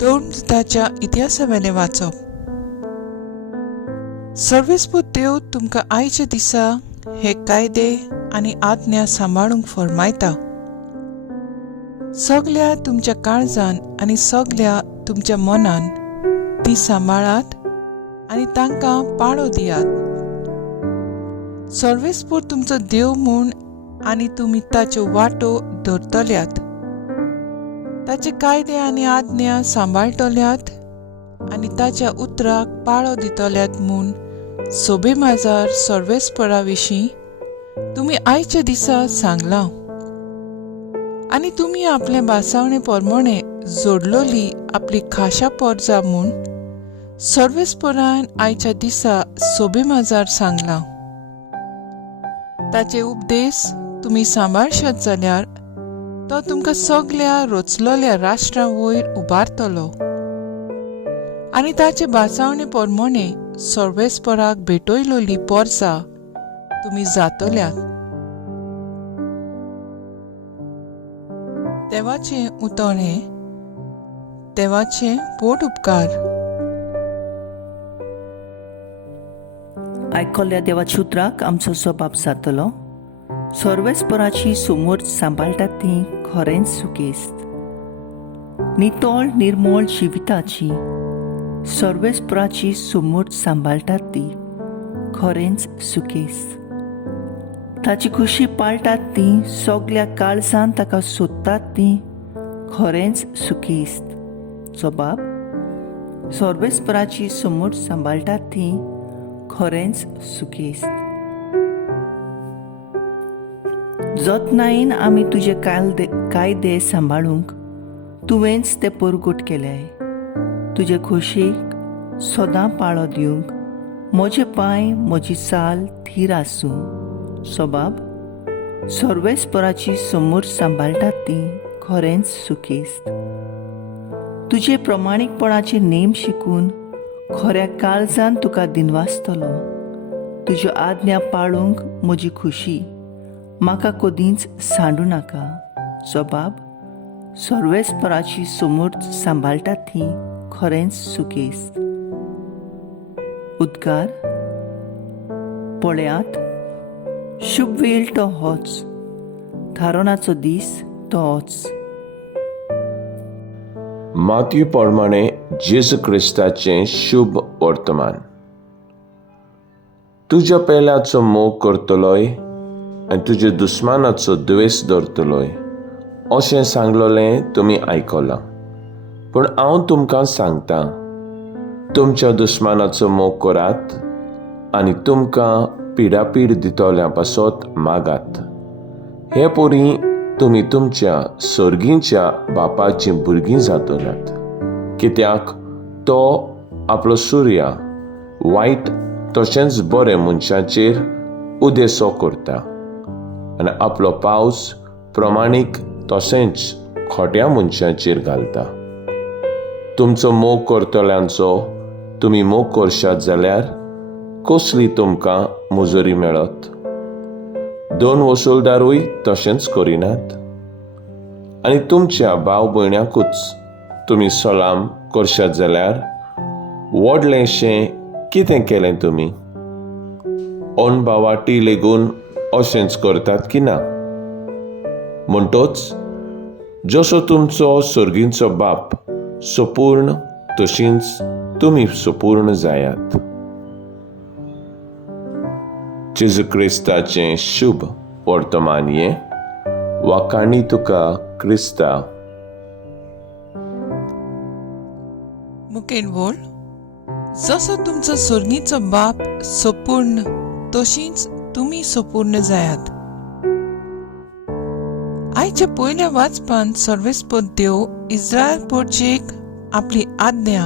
दौडताच्या इतिहासावेले वाचप. सर्वेस्पूत देव तुमकां आयच्या दिसा हे कायदे आनी आज्ञा सांबाळूंक फरमायता. सगळ्या तुमच्या काळजान आनी सगळ्या तुमच्या मनान ती सांबाळात आनी तांकां पाळो दियात. सर्वेस्पूर तुमचो देव म्हूण आनी तुमी ताच्यो वाटो धरतल्यात. ताचे कायदे आनी आज्ञा सांबाळटल्यात आनी ताच्या उतराक पाळो दितल्यात म्हूण सोबेमाजार सर्वेस्परा विशीं तुमी आयच्या दिसा सांगलां. आनी तुमी आपले बासावणे प्रमाणे जोडलोली आपली खाशा परजा म्हूण सर्वेस्परान आयच्या दिसा सोबेमाजार सांगलां. ताचे उपदेश तुमी सांबाळशात जाल्यार तो तुमकां सगळ्या रचलोल्या राष्ट्रां वयर उबारतलो आनी ताचे बासावणे प्रमाणे सर्वेस्पराक भेटयलोली परजा तुमी जातल्यात. देवाचे उतर हे देवाचे पोट उपकार. आयकल्ल्या देवाच्या उतराक आमचो जबाब जातलो. सर्वेस्पराची समोर सांबाळटात ती खरेंच सुकेस्त. नितळ निर्मळ जिविताची सर्वेस्पराची समोर सांबाळटात ती खरेंच सुकेस्त. ताची खुशी पाळटात ती सगळ्या काळजान ताका सोदतात ती खरेंच सुकेस्त. जबाब: सर्वेस्पराची समोर सांबाळटात ती खरेंच सुकेस्त. जतनायेन आमी तुजे कायदे सांबाळूंक तुवेंच ते परगट केल्याय. तुजे खोशेक सदां पाळो दिवंक म्हजे पांय म्हजी चाल थीर आसूं. जबाब: सर्वेस्पराची समोर सांबाळटात ती खरेंच सुकेस्त. तुजे प्रमाणीकपणाचे नेम शिकून खऱ्या काळजान तुका दिनवासतलो. तुज्यो आज्ञा पाळूंक म्हजी खुशी म्हाका कदींच सांडू नाका. जबाब: सर्वेस्पराची समोर सांबाळटात ती खरेंच सुकेस्त. उद्गार. पळयात, शुभ वेळ तो होच, थारोनाचो दीस तो होच. माथ्यू प्रमाणे जेजू क्रिस्ताचें शुभ वर्तमान. तुज्या पेल्याचो मोग करतलोय आनी तुज्या दुस्मानाचो द्वेस धरतलोय अशें सांगलोलें तुमी आयकलां. पूण हांव तुमकां सांगतां, तुमच्या दुस्मानाचो मोग करात आनी तुमकां पिडापीड दितोल्या पासत मागात. हे परी तुमी तुमच्या सर्गीच्या बापाची भुरगीं जातल्यात. कित्याक तो आपलो सूर्य वायट तशेंच बरे मनशांचेर उदेसो करता आनी आपलो पावस प्रमाणीक तशेंच खोट्या मनशांचेर घालता. तुमचो मोग करतल्यांचो तुमी मोग करशात जाल्यार कसली तुमकां मुजोरी मेळत? दोन वसूलदारूय तशेंच करिनात? आनी तुमच्या भाव भयण्याकूच तुमी सलाम करशात जाल्यार व्हडलेंशें कितें केलें तुमी? अणभावाटी लेगून अशेंच करतात की ना? म्हणटोच जसो तुमचो सर्गींचो बाप संपूर्ण तशींच तुमी संपूर्ण जायात. जेजू क्रिस्ताचें शुभ वर्तमान हें वाकाणी तुका क्रिस्ता. मुखेल वळ. जसो तुमचो सर्गीचो बाप संपूर्ण तशींच तुमी संपूर्ण जायात. आयच्या पयल्या वाचपान सर्वेस्पर देव इस्रायल पोरचेक आपली आज्ञा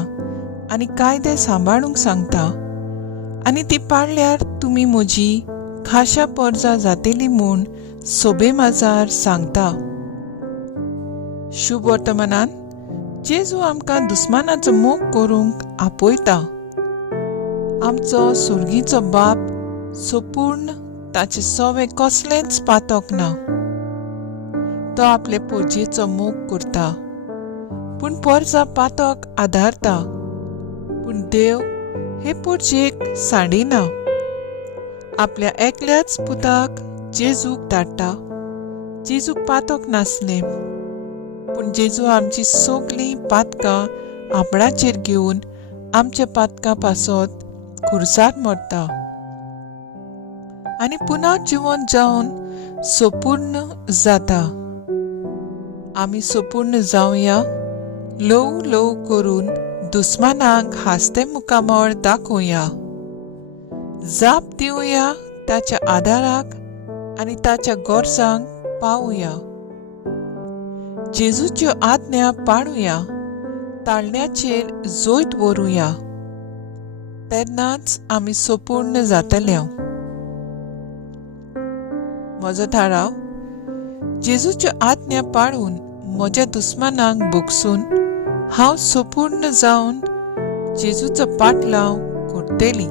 आनी कायदे सांबाळूंक सांगता आनी ती पाळल्यार तुमी म्हजी खाशा परजा जातेली म्हूण सोबेमाजार सांगता. शुभ वर्तमानान जेजू आमकां दुस्मानाचो मोग करूंक आपयता. आमचो सुर्गीचो बाप संपूर्ण ताचे सोवे कसलेंच पातक ना. तो आपले पोरजेचो मोग करता. पूण पोरसां पातोक आदारता, पूण देव हे पोरचेक सांडिना. आपल्या एकल्याच पुताक जेजूक धाडटा. जेजूक पातोक नासलें, पूण जेजू आमची सगळीं पातकां आपणाचेर घेवन आमच्या पातकां पासत खुर्सार मरता आनी पुना जिवंत जावन संपूर्ण जाता. आमी संपूर्ण जावया, ल्हव ल्हव करून दुस्मानांक हांसते मुखामळ दाखोवया. जाप दिवया ताच्या आदाराक आनी ताच्या गोरजांक पावुया. जेजूच्यो आज्ञा पाळुया, ताळण्याचेर जोयत व्हरुया. तेन्नाच आमी संपूर्ण जातले. म्हजो थाराव: जेजूच्यो आज्ञा पाळून म्हज्या दुस्मानांक भोगसून हांव संपूर्ण जावन जेजूचो पाटलाव करतली.